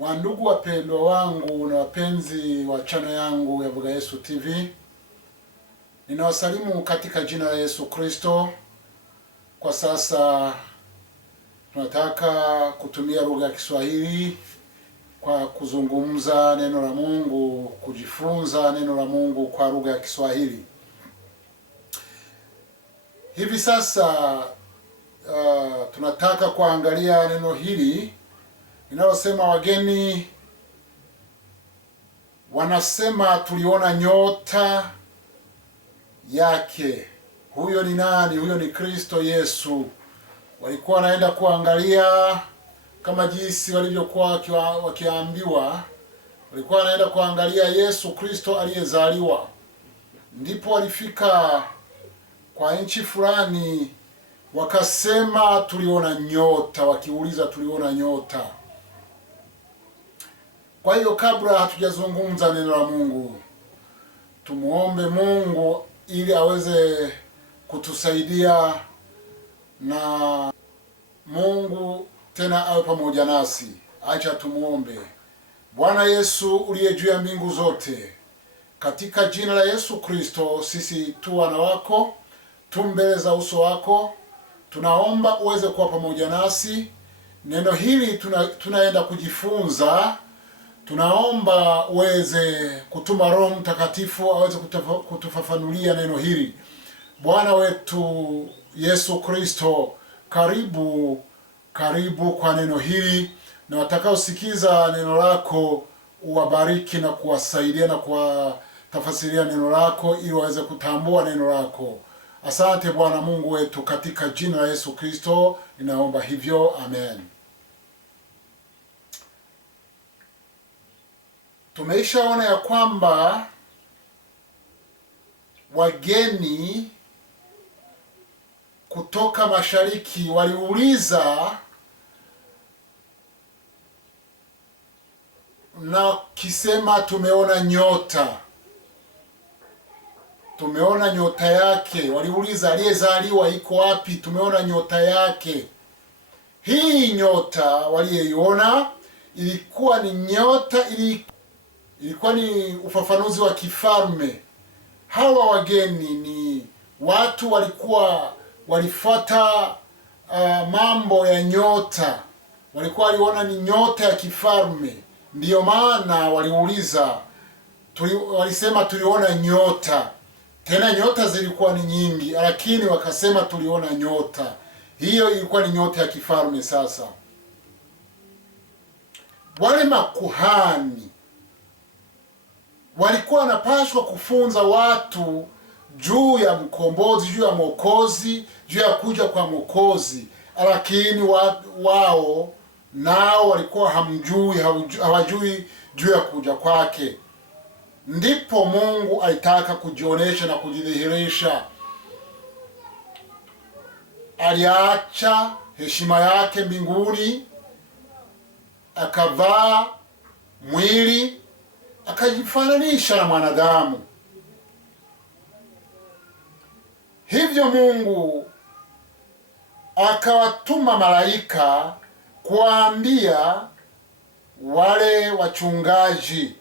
Wandugu wapendwa wangu na wapenzi wa channel yangu ya Vuga Yesu TV, ninawasalimu katika jina la Yesu Kristo. Kwa sasa tunataka kutumia lugha ya Kiswahili kwa kuzungumza neno la Mungu, kujifunza neno la Mungu kwa lugha ya Kiswahili. Hivi sasa tunataka kuangalia neno hili linalosema wageni wanasema tuliona nyota yake. Huyo ni nani? Huyo ni Kristo Yesu. Walikuwa wanaenda kuangalia kama jinsi walivyokuwa wakiambiwa, walikuwa wanaenda kuangalia Yesu Kristo aliyezaliwa. Ndipo walifika kwa nchi fulani, wakasema tuliona nyota, wakiuliza tuliona nyota. Kwa hiyo kabla hatujazungumza neno la Mungu, tumuombe Mungu ili aweze kutusaidia, na Mungu tena awe pamoja nasi. Acha tumuombe. Bwana Yesu uliye juu ya mbingu zote, katika jina la Yesu Kristo, sisi tu wana wako, tu mbele za uso wako, tunaomba uweze kuwa pamoja nasi. Neno hili tunaenda kujifunza. Tunaomba uweze kutuma Roho Mtakatifu aweze kutufafanulia neno hili. Bwana wetu Yesu Kristo, karibu kwa neno hili, na watakaosikiza neno lako uwabariki na kuwasaidia na kuwatafasiria neno lako ili waweze kutambua neno lako. Asante Bwana Mungu wetu, katika jina la Yesu Kristo ninaomba hivyo, amen. Tumeishaona ya kwamba wageni kutoka mashariki waliuliza na kisema tumeona nyota. Tumeona nyota yake. Waliuliza aliyezaliwa iko wapi? Tumeona nyota yake. Hii nyota waliyeiona ilikuwa ni nyota, ilikuwa ni ufafanuzi wa kifalme. Hawa wageni ni watu walifuata mambo ya nyota. Walikuwa waliona ni nyota ya kifalme. Ndiyo maana waliuliza, walisema tuliona nyota. Tena nyota zilikuwa ni nyingi, lakini wakasema tuliona nyota. Hiyo ilikuwa ni nyota ya kifalme. Sasa wale makuhani walikuwa wanapaswa kufunza watu juu ya mkombozi, juu ya Mwokozi, juu ya kuja kwa Mwokozi, lakini wao nao walikuwa hawajui juu ya kuja kwake. Ndipo Mungu alitaka kujionesha na kujidhihirisha. Aliacha heshima yake mbinguni, akavaa mwili, akajifananisha na mwanadamu. Hivyo Mungu akawatuma malaika kuwaambia wale wachungaji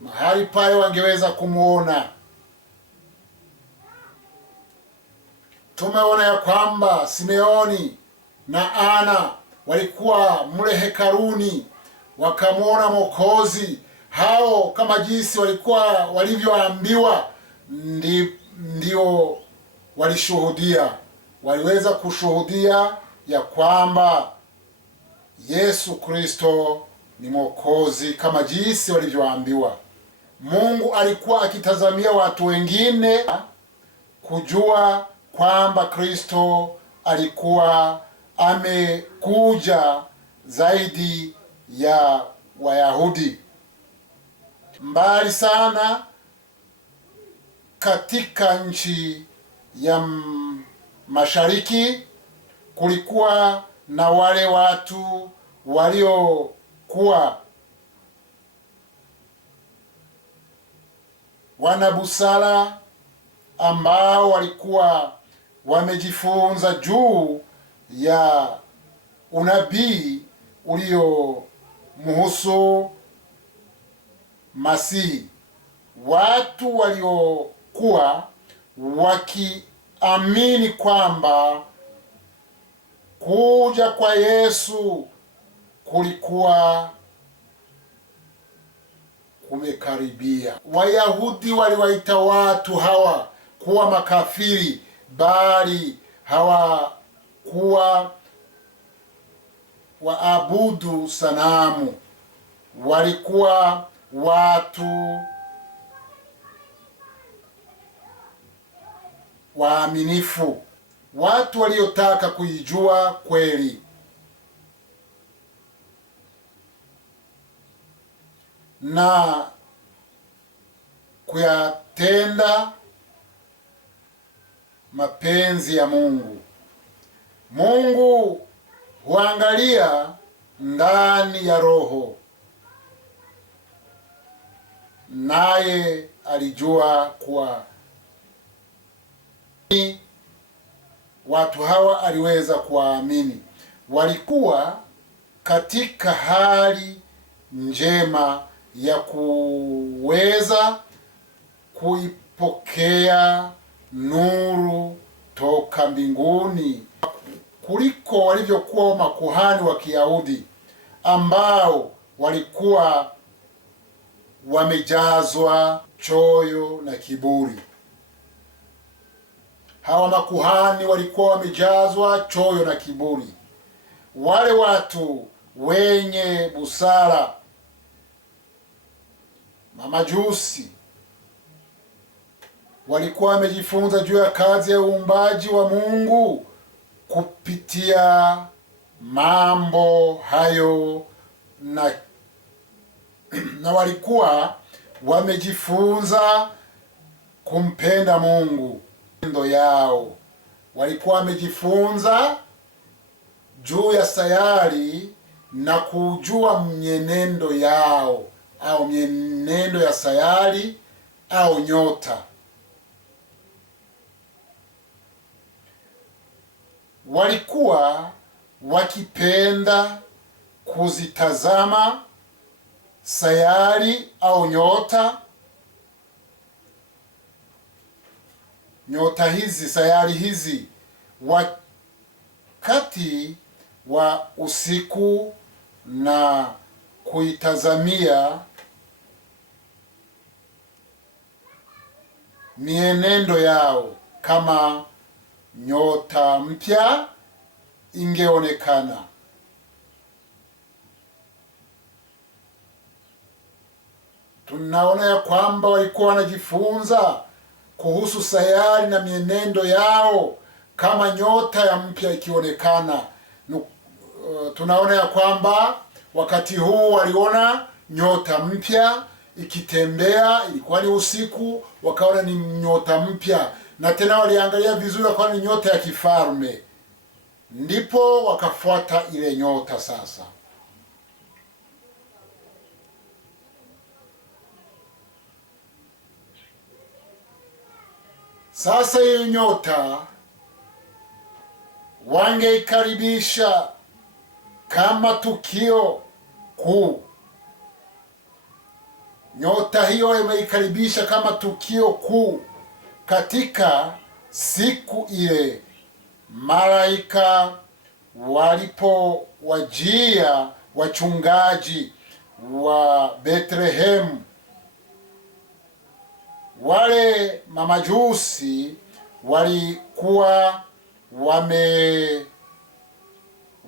mahali pale wangeweza kumuona. Tumeona ya kwamba Simeoni na Ana walikuwa mle hekaluni, wakamuona Mwokozi. Hao kama jinsi walivyoambiwa, ndio waliweza kushuhudia ya kwamba Yesu Kristo ni Mwokozi kama jinsi walivyoambiwa. Mungu alikuwa akitazamia watu wengine kujua kwamba Kristo alikuwa amekuja zaidi ya Wayahudi. Mbali sana katika nchi ya mashariki kulikuwa na wale watu waliokuwa wana busara, ambao walikuwa wamejifunza juu ya unabii muhusu Masihi. Watu waliokuwa wakiamini kwamba kuja kwa Yesu kulikuwa kumekaribia. Wayahudi waliwaita watu hawa kuwa makafiri, bali hawakuwa waabudu sanamu. Walikuwa watu waaminifu, watu waliotaka kuijua kweli na kuyatenda mapenzi ya Mungu. Mungu huangalia ndani ya roho, naye alijua kuwa watu hawa aliweza kuwaamini. Walikuwa katika hali njema ya kuweza kuipokea nuru toka mbinguni kuliko walivyokuwa makuhani wa Kiyahudi ambao walikuwa wamejazwa choyo na kiburi. Hawa makuhani walikuwa wamejazwa choyo na kiburi. Wale watu wenye busara, mamajusi, walikuwa wamejifunza juu ya kazi ya uumbaji wa Mungu kupitia mambo hayo na walikuwa wamejifunza kumpenda Mungu. Ndo yao walikuwa wamejifunza juu ya sayari na kujua mwenendo yao au mienendo ya sayari au nyota. Walikuwa wakipenda kuzitazama sayari au nyota hizi, sayari hizi wakati wa usiku na kuitazamia mienendo yao kama nyota mpya ingeonekana. Tunaona ya kwamba walikuwa wanajifunza kuhusu sayari na mienendo yao kama nyota ya mpya ikionekana. Tunaona ya kwamba wakati huu waliona nyota mpya ikitembea, ilikuwa ni usiku, wakaona ni nyota mpya, na tena waliangalia vizuri, wakaona ni nyota ya kifalme. Ndipo wakafuata ile nyota. Sasa hiyo nyota wangeikaribisha kama tukio kuu. Nyota hiyo imeikaribisha kama tukio kuu katika siku ile malaika walipowajia wachungaji wa Bethlehemu. Wale mamajusi walikuwa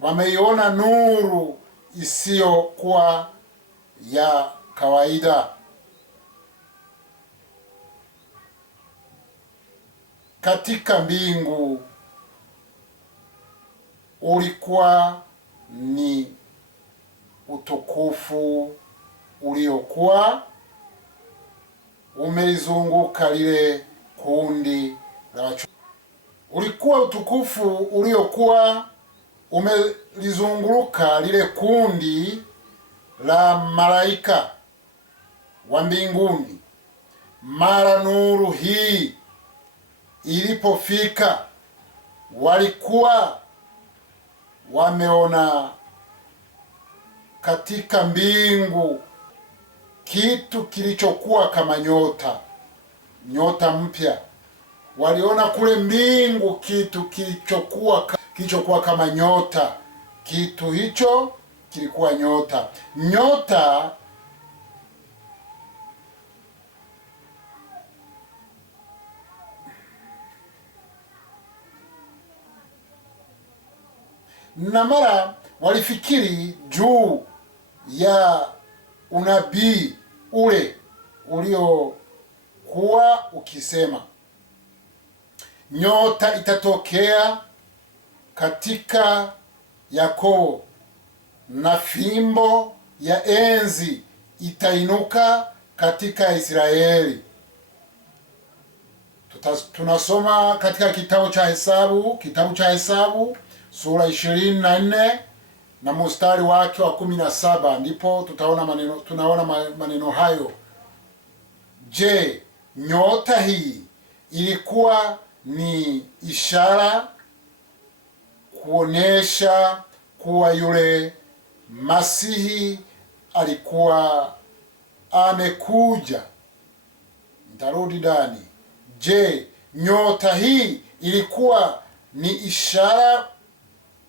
wameiona nuru isiyokuwa ya kawaida katika mbingu. Ulikuwa ni utukufu uliokuwa umelizunguka lile kundi la wachungaji. Ulikuwa utukufu uliokuwa umelizunguka lile kundi la malaika wa mbinguni. Mara nuru hii ilipofika, walikuwa wameona katika mbingu kitu kilichokuwa kama nyota, nyota mpya. Waliona kule mbingu kitu kilichokuwa kama nyota. Kitu hicho kilikuwa nyota. Nyota na mara walifikiri juu ya unabii ule uliokuwa ukisema nyota itatokea katika Yakobo na fimbo ya enzi itainuka katika Israeli. Tunasoma katika kitabu cha Hesabu sura 24 na mstari wake wa 17, ndipo tunaona maneno hayo. Je, nyota hii ilikuwa ni ishara kuonesha kuwa yule Masihi alikuwa amekuja? Nitarudi ndani. Je, nyota hii ilikuwa ni ishara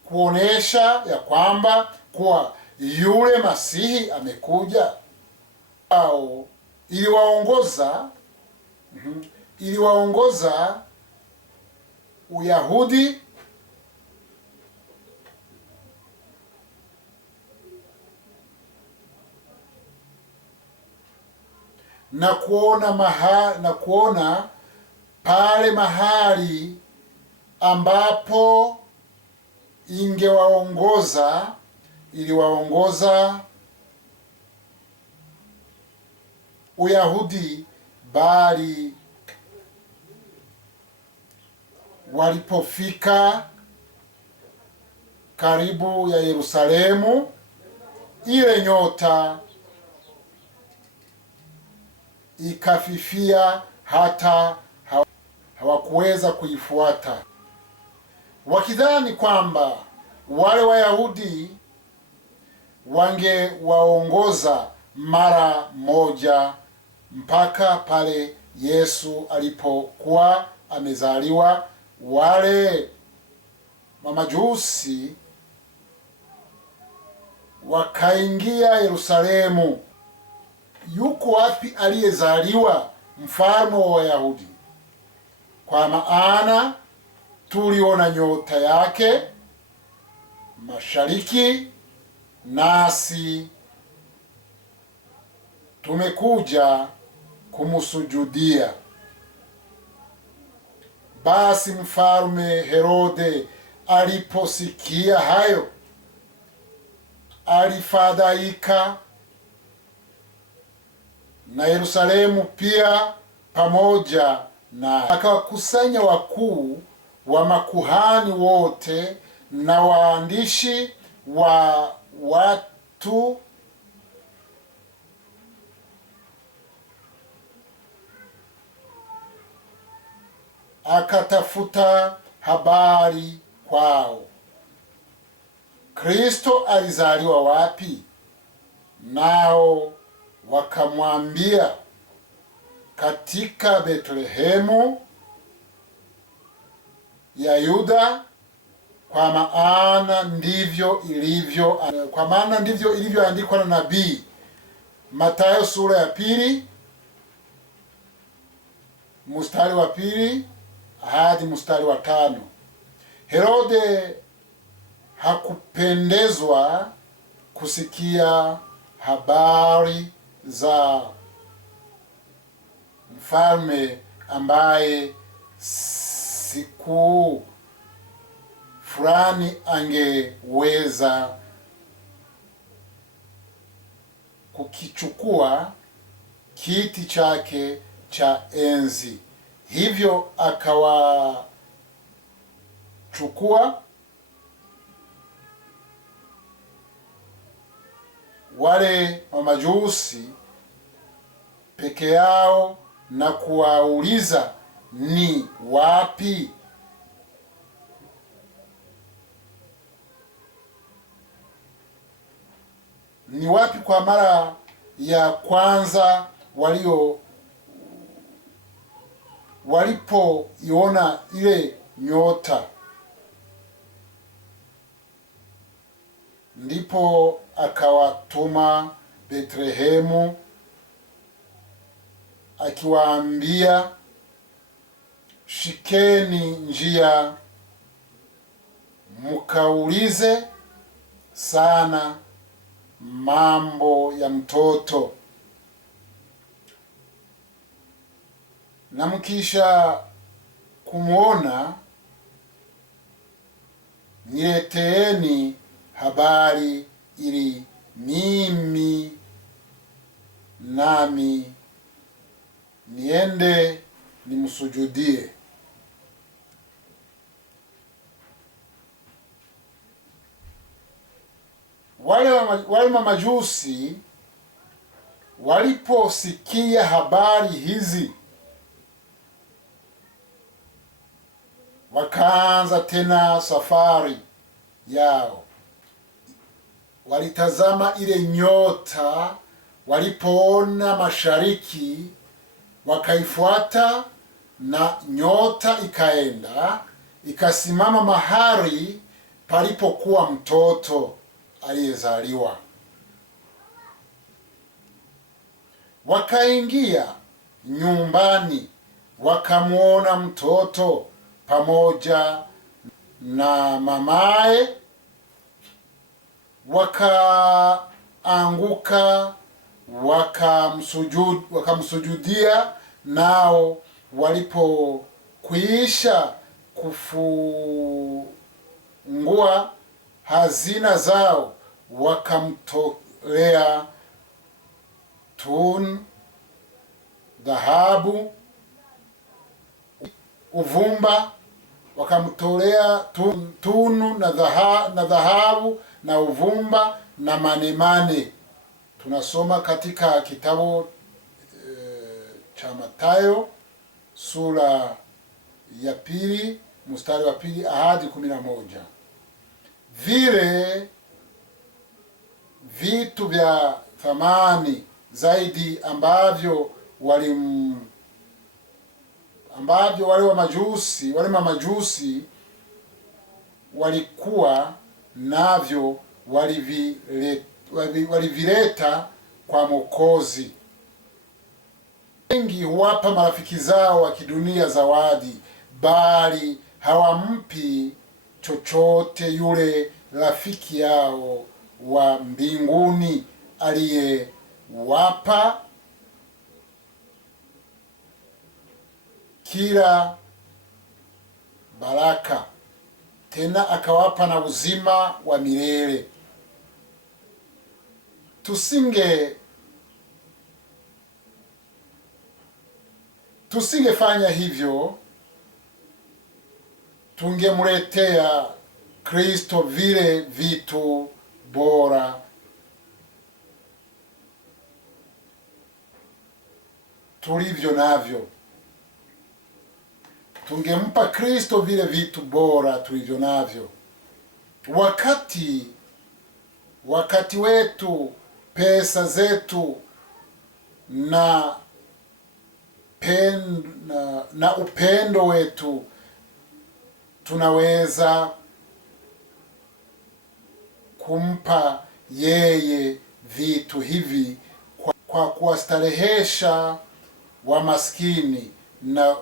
kuonesha ya kwamba kuwa yule Masihi amekuja, au iliwaongoza Uyahudi na kuona pale mahali ambapo iliwaongoza Uyahudi, bali walipofika karibu ya Yerusalemu, ile nyota ikafifia, hata hawakuweza kuifuata, wakidhani kwamba wale Wayahudi wangewaongoza mara moja mpaka pale Yesu alipokuwa amezaliwa. Wale mamajusi wakaingia Yerusalemu. Yuko wapi aliyezaliwa mfalme wa Wayahudi? Kwa maana tuliona nyota yake mashariki, nasi tumekuja kumsujudia. Basi mfalme Herode aliposikia hayo, alifadhaika, na Yerusalemu pia pamoja na akawakusanya wakuu wa makuhani wote na waandishi wa watu, akatafuta habari kwao. Kristo alizaliwa wapi? Nao wakamwambia, katika Betlehemu ya Yuda, kwa maana ndivyo ilivyoandikwa na nabii. Mathayo sura ya 2 mstari wa 2 hadi mstari wa 5. Herode hakupendezwa kusikia habari za mfalme ambaye siku fulani angeweza kukichukua kiti chake cha enzi. Hivyo akawachukua wale mamajusi peke yao na kuwauliza, ni wapi Ni wapi kwa mara ya kwanza walipoiona ile nyota, ndipo akawatuma Betlehemu akiwaambia, shikeni njia mkaulize sana mambo ya mtoto, na mkisha kumwona nileteeni habari, ili mimi nami niende nimsujudie. Wale mamajusi waliposikia habari hizi, wakaanza tena safari yao. Walitazama ile nyota, walipoona mashariki wakaifuata, na nyota ikaenda ikasimama mahali palipokuwa mtoto aliyezaliwa. Wakaingia nyumbani, wakamwona mtoto pamoja na mamaye, wakaanguka wakamsujudia. Nao walipokwisha kufungua hazina zao, wakamtolea tunu, dhahabu, uvumba, wakamtolea tunu na dhahabu na uvumba na manemane. Tunasoma katika kitabu cha Mathayo sura ya 2 mstari wa 2 hadi 11. Vile vitu vya thamani zaidi ambavyo wale mamajusi walikuwa navyo, walivileta kwa Mwokozi. Wengi huwapa marafiki zao wa kidunia zawadi, bali hawampi chochote yule rafiki yao wa mbinguni aliyewapa kila baraka, tena akawapa na uzima wa milele. Tusingefanya hivyo, tungemletea Kristo vile vitu bora tulivyo navyo. Tungempa Kristo vile vitu bora tulivyo navyo. Wakati wetu, pesa zetu na upendo wetu, tunaweza kumpa yeye vitu hivi kwa kuwastarehesha wamaskini na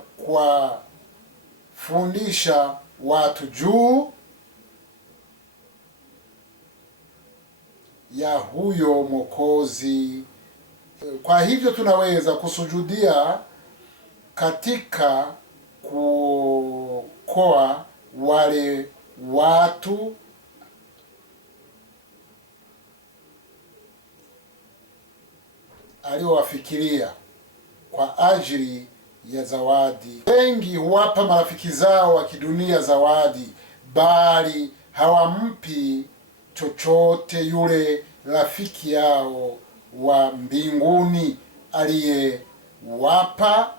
kuwafundisha watu juu ya huyo Mwokozi. Kwa hivyo tunaweza kusujudia katika kuokoa wale watu aliowafikiria kwa ajili ya zawadi. Wengi huwapa marafiki zao wa kidunia zawadi, bali hawampi chochote yule rafiki yao wa mbinguni aliyewapa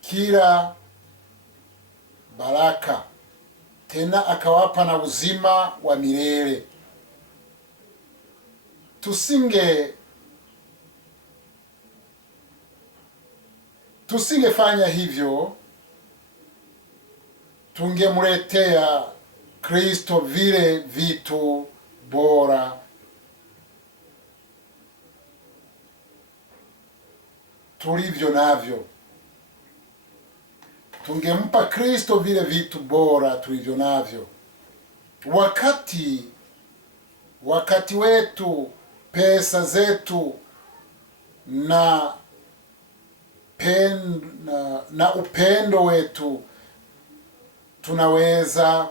kila baraka, tena akawapa na uzima wa milele. Tusingefanya hivyo, tungemletea Kristo vile vitu bora tulivyo navyo. Tungempa Kristo vile vitu bora tulivyo navyo. Wakati wetu, pesa zetu na upendo wetu tunaweza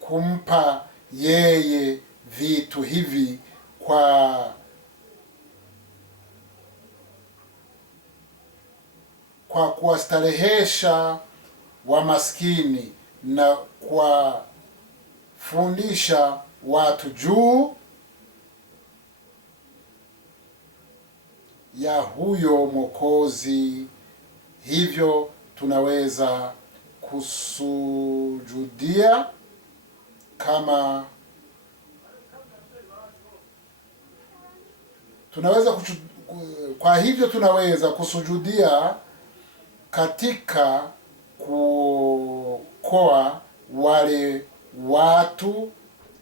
kumpa yeye vitu hivi kwa kuwastarehesha wamaskini na kuwafundisha watu juu ya huyo Mwokozi. Hivyo tunaweza kusujudia kwa hivyo tunaweza kusujudia katika kuokoa wale watu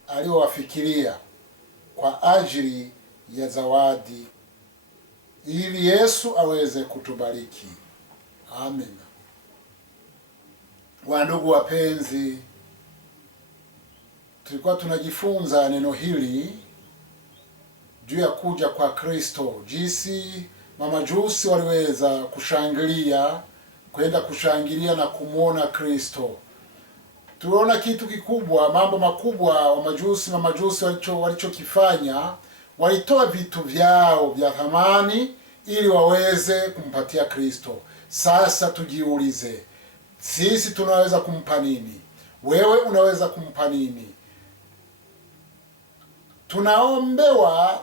aliowafikiria kwa ajili ya zawadi, ili Yesu aweze kutubariki. Amen. Wandugu wapenzi, tulikuwa tunajifunza neno hili juu ya kuja kwa Kristo, jinsi mamajusi waliweza kwenda kushangilia na kumwona Kristo. Tuliona kitu kikubwa, mambo makubwa mamajusi walichokifanya. Walitoa vitu vyao vya thamani ili waweze kumpatia Kristo. Sasa tujiulize, sisi tunaweza kumpa nini? Wewe unaweza kumpa nini?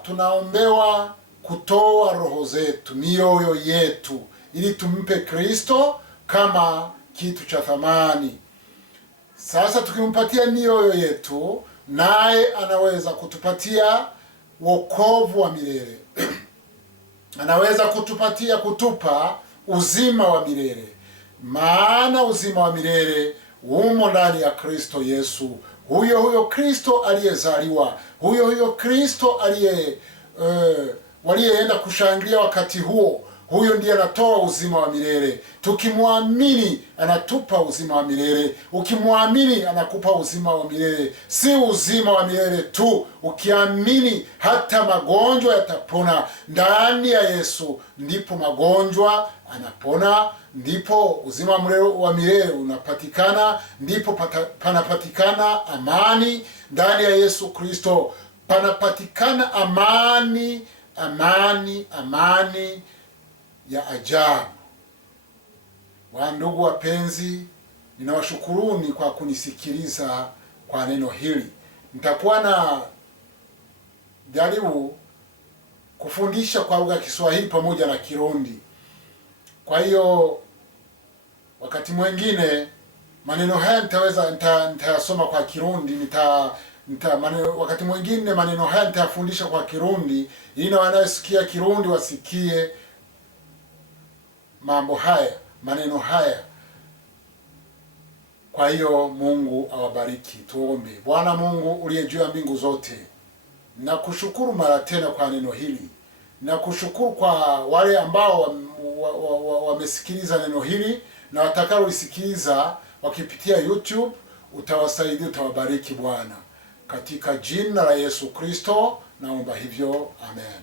Tunaombewa kutoa roho zetu, mioyo yetu, ili tumpe Kristo kama kitu cha thamani. Sasa tukimpatia mioyo yetu, naye anaweza kutupatia wokovu wa milele. Anaweza kutupa uzima wa milele, maana uzima wa milele umo ndani ya Kristo Yesu. Huyo Kristo aliyezaliwa, huyo Kristo waliyeenda kushangilia wakati huo, huyo ndiye anatoa uzima wa milele. Tukimwamini anatupa uzima wa milele. Ukimwamini anakupa uzima wa milele. Si uzima wa milele tu, ukiamini hata magonjwa yatapona. Ndani ya Yesu ndipo magonjwa anapona, ndipo uzima wa milele unapatikana, ndipo panapatikana amani. Ndani ya Yesu Kristo panapatikana amani ya ajabu. Wandugu wapenzi, ninawashukuruni kwa kunisikiliza kwa neno hili. Nitakuwa na jaribu kufundisha kwa lugha ya Kiswahili pamoja na Kirundi. Kwa hiyo wakati mwingine maneno haya nitayasoma kwa Kirundi, wakati mwingine maneno haya nitayafundisha kwa Kirundi ili wanaosikia Kirundi wasikie maneno haya. Kwa hiyo Mungu awabariki. Tuombe. Bwana Mungu uliye juu ya mbingu zote, nakushukuru mara tena kwa neno hili. Nakushukuru kwa wale ambao wamesikiliza neno hili na watakaolisikiliza wakipitia YouTube. Utawasaidia, utawabariki Bwana. Katika jina la Yesu Kristo naomba hivyo, amen.